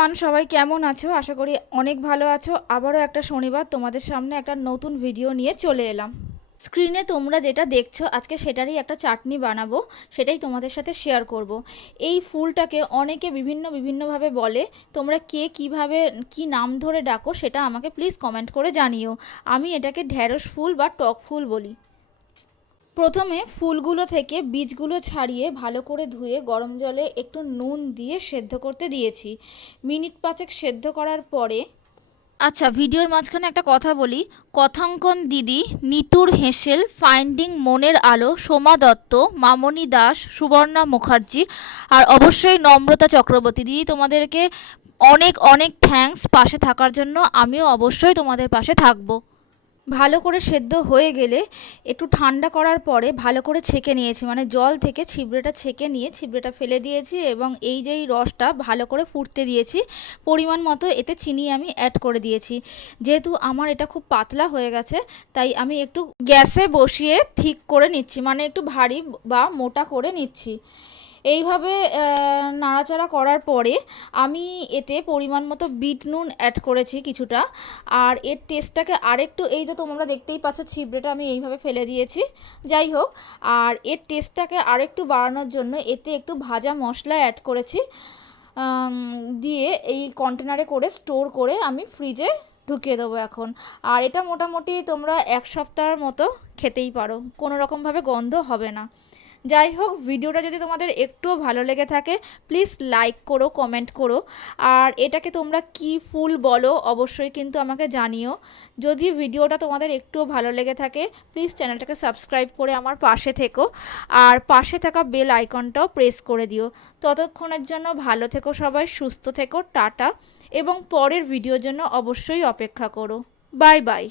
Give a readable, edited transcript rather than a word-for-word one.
Everyone, সবাই কেমন আছো? আশা করি অনেক ভালো আছো। আবারও একটা শনিবার তোমাদের সামনে একটা নতুন ভিডিও নিয়ে চলে এলাম। স্ক্রিনে তোমরা যেটা দেখছো আজকে সেটারই একটা চাটনি বানাবো, সেটাই তোমাদের সাথে শেয়ার করব। এই ফুলটাকে অনেকে বিভিন্নভাবে বলে, তোমরা কে কিভাবে কি নাম ধরে ডাকো সেটা আমাকে প্লিজ কমেন্ট করে জানিও। আমি এটাকে ঢ্যাঁড়স ফুল বা টক ফুল বলি। প্রথমে ফুলগুলো থেকে বীজগুলো ছাড়িয়ে ভালো করে ধুয়ে গরম জলে একটু নুন দিয়ে সেদ্ধ করতে দিয়েছি। মিনিট 5 সেদ্ধ করার পরে আচ্ছা, ভিডিওর মাঝখানে একটা কথা বলি। কথাঙ্কন দিদি, নিতুর হেসেল, ফাইন্ডিং মনের আলো, সোমা দত্ত, মামনি দাস, সুবর্ণা মুখার্জি আর অবশ্যই নম্রতা চক্রবর্তী দিদি, তোমাদেরকে অনেক অনেক থ্যাঙ্কস পাশে থাকার জন্য। আমিও অবশ্যই তোমাদের পাশে থাকবো। ভালো করে সেদ্ধ হয়ে গেলে একটু ঠান্ডা করার পরে ভালো করে ছেঁকে নিয়েছি, মানে জল থেকে ছিবড়েটা ছেঁকে নিয়ে ছিবড়েটা ফেলে দিয়েছি এবং এই যেই রসটা ভালো করে ফুটতে দিয়েছি। পরিমাণ মতো এতে চিনি আমি অ্যাড করে দিয়েছি। যেহেতু আমার এটা খুব পাতলা হয়ে গেছে তাই আমি একটু গ্যাসে বসিয়ে ঠিক করে নিচ্ছি, মানে একটু ভারী বা মোটা করে নিচ্ছি। এইভাবে নাড়াচাড়া করার পরে আমি এতে পরিমাণ মতো বিট নুন অ্যাড করেছি কিছুটা। আর এর টেস্টটাকে আরেকটু, এই যে তোমরা দেখতেই পাচ্ছ ছিবড়েটা আমি এইভাবে ফেলে দিয়েছি, যাই হোক। আর এর টেস্টটাকে আরেকটু বাড়ানোর জন্য এতে একটু ভাজা মশলা অ্যাড করেছি, দিয়ে এই কন্টেনারে করে স্টোর করে আমি ফ্রিজে ঢুকিয়ে দেবো এখন। আর এটা মোটামুটি তোমরা 1 সপ্তাহের মতো খেতেই পারো, কোনো রকমভাবে গন্ধ হবে না। যাই হোক, ভিডিওটা যদি তোমাদের একটুও ভালো লেগে থাকে প্লিজ লাইক করো, কমেন্ট করো। আর এটাকে তোমরা কি ফুল বলো অবশ্যই কিন্তু আমাকে জানিও। যদি ভিডিওটা তোমাদের একটুও ভালো লেগে থাকে প্লিজ চ্যানেলটাকে সাবস্ক্রাইব করে আমার পাশে থেকো, আর পাশে থাকা বেল আইকনটাও প্রেস করে দিও। ততক্ষণের জন্য ভালো থেকো সবাই, সুস্থ থেকো, টাটা। এবং পরের ভিডিওর জন্য অবশ্যই অপেক্ষা করো। Bye bye.